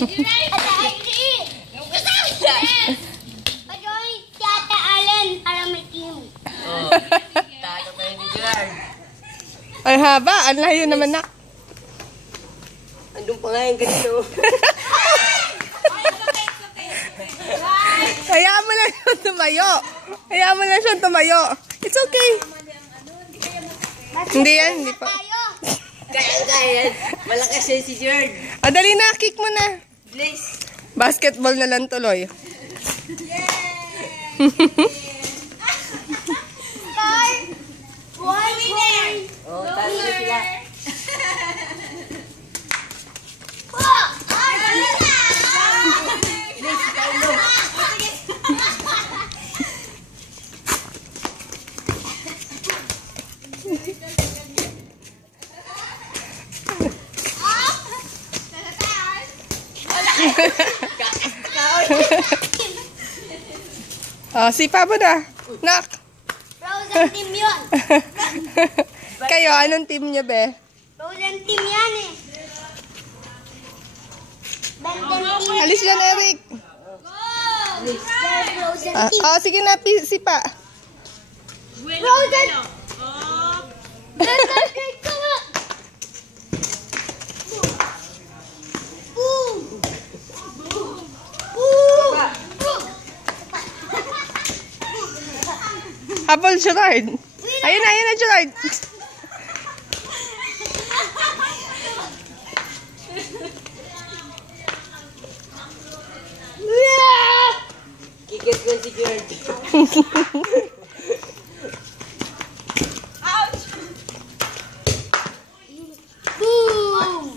Pajoy, Tata Allen, para may team. Tato tayo ni Gerard. Ang haba, ang layo naman nak. Andun pa nga yung ganito. Hayaan mo lang siyang tumayo. Hayaan mo lang siyang tumayo. It's okay. Hindi yan, hindi pa. Kaya. Malakas yan si Gerard. Ah, dali na, kick mo na. Please. Basketball na lang tuloy. Oh, talo na sila. Oh, sipa mo na. Nak. Frozen team yun. Kayo, anong team niyo, be? Frozen team yan eh. Benten team. Alis dyan, Eric. Frozen team. Oh, sige na, sipa. Frozen. Benten team ko nga. Boom. Boom. Habol, Gerard. Ayun na, Gerard. Kikit ko si Gerard. Boom.